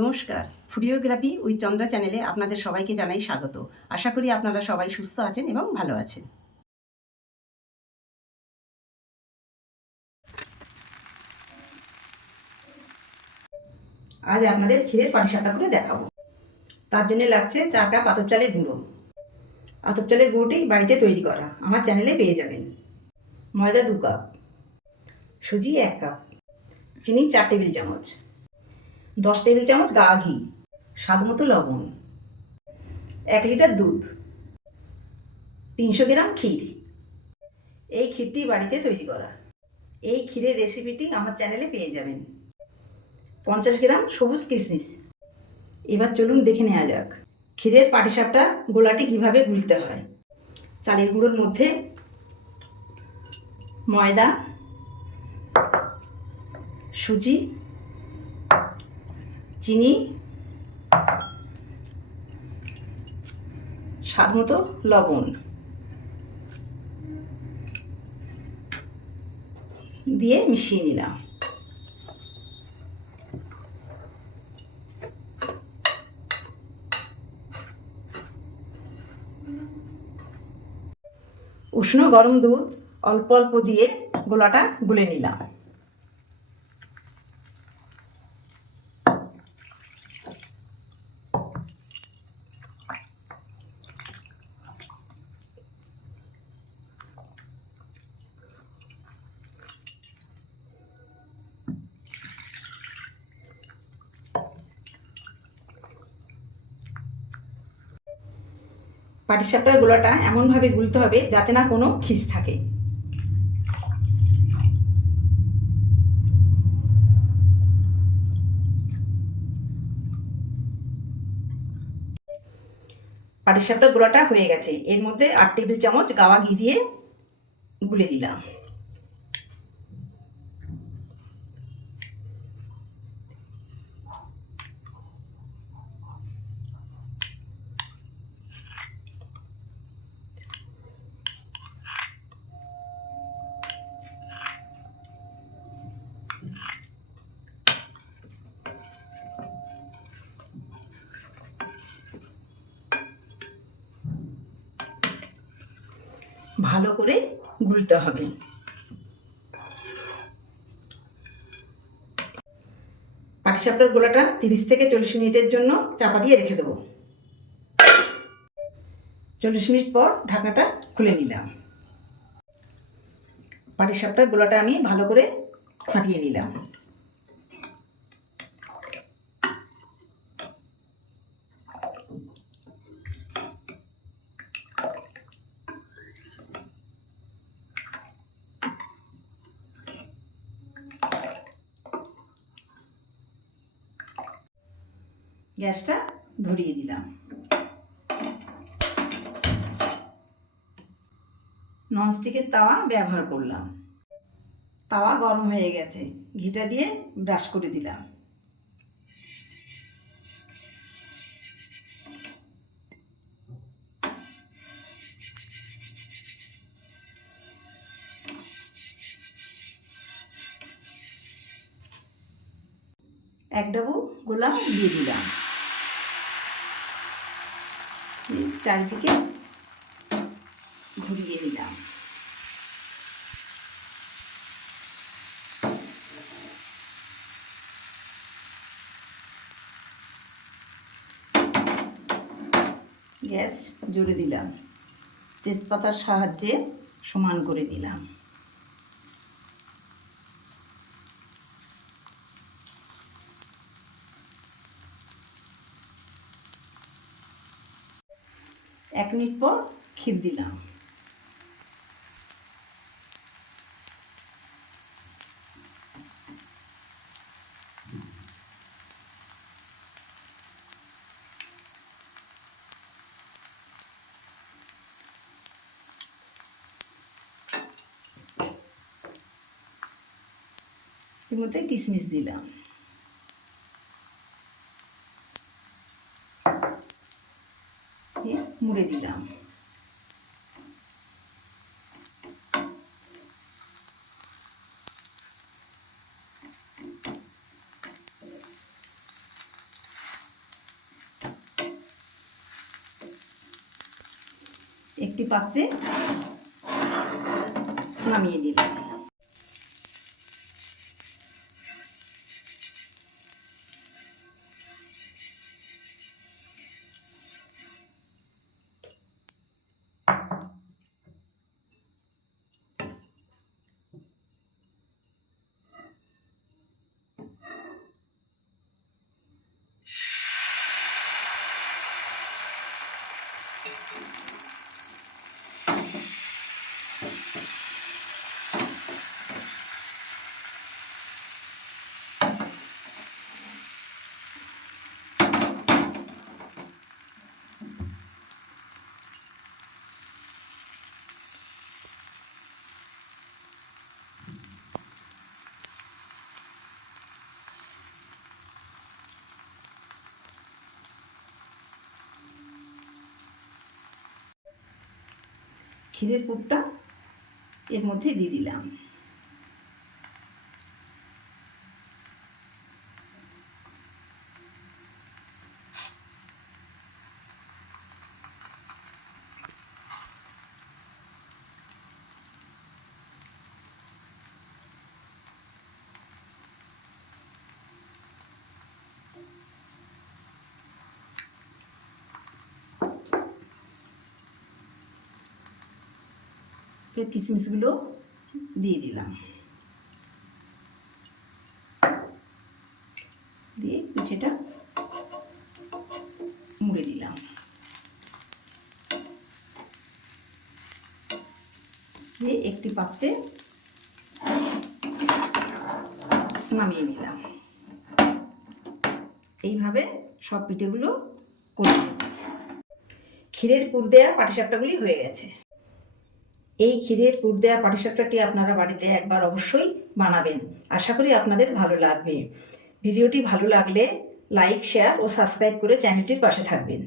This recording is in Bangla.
নমস্কার, ফুডিওগ্রাফি উইথ চন্দ্রা চ্যানেলে আপনাদের সবাইকে জানাই স্বাগত। আশা করি আপনারা সবাই সুস্থ আছেন এবং ভালো আছেন। আজ আপনাদের ক্ষীরের পাটিসাপটা করে দেখাবো। তার জন্য লাগছে 4 কাপ আতপ চালের গুঁড়ো। আতপ চালের গুঁড়োটি বাড়িতে তৈরি করা, আমার চ্যানেলে পেয়ে যাবেন। ময়দা 2 কাপ, সুজি 1 কাপ, চিনি 4 টেবিল চামচ, 10 টেবিল চামচ গাওয়া ঘি, স্বাদ মতো লবণ, 1 লিটার দুধ, 300 গ্রাম ক্ষীর। এই ক্ষীরটি বাড়িতে তৈরি করা। এই ক্ষীরের রেসিপিটি আমার চ্যানেলে পেয়ে যাবেন। 50 গ্রাম সবুজ কিশমিশ। এবার চলুন দেখে নেওয়া যাক ক্ষীরের পাটিসাপটা গোলাটি কিভাবে গুলতে হয়। চালের গুঁড়োর মধ্যে ময়দা, সুজি, চিনি, স্বাদ মতো লবণ দিয়ে মিশিয়ে নিলাম। উষ্ণ গরম দুধ অল্প অল্প দিয়ে গোলাটা গুলে নিলাম। পাটিসাপটার গোলাটা এমনভাবে গুলতে হবে যাতে না কোনো খিস থাকে। পাটিসাপটার গোলাটা হয়ে গেছে। এর মধ্যে 8 টেবিল চামচ গাওয়া ঘি দিয়ে গুলে দিলাম। ভালো করে গুলতে হবে। পাটিসাপটার গোলাটা 30 থেকে 40 মিনিটের জন্য চাপা দিয়ে রেখে দেবো। 40 মিনিট পর ঢাকনাটা খুলে নিলাম। পাটিসাপটার গোলাটা আমি ভালো করে ফাটিয়ে নিলাম। গ্যাসটা ধরিয়ে দিলাম। ননস্টিকের তাওয়া ব্যবহার করলাম। তাওয়া গরম হয়ে গেছে, ঘিটা দিয়ে ব্রাশ করে দিলাম। এক ডাবু গোলাপ দিয়ে দিলাম। চারিদিকে ঘুরিয়ে দিলাম। গ্যাস জোরে দিলাম। তেজপাতার সাহায্যে সমান করে দিলাম। এক মিনিট পর ক্ষীর দিলাম। এর মধ্যে কিশমিশ দিলাম। মুড়ে দিলাম। একটি পাত্রে নামিয়ে নিলাম। ক্ষীরের পুরটা এর মধ্যে দিয়ে দিলাম। কিশমিশগুলো দিয়ে দিলাম, দিয়ে পিঠেটা মুড়ে দিলাম। দিয়ে একটি পাত্রে নামিয়ে নিলাম। এইভাবে সব পিঠেগুলো করে নেব। ক্ষীরের পুর দেওয়া পাটিসাপটাগুলি হয়ে গেছে। এই ক্ষীরের পুর দেওয়া পাটিসাপটাটি আপনারা বাড়িতে একবার অবশ্যই বানাবেন। আশা করি আপনাদের ভালো লাগবে। ভিডিওটি ভালো লাগলে লাইক, শেয়ার ও সাবস্ক্রাইব করে চ্যানেলটির পাশে থাকবেন।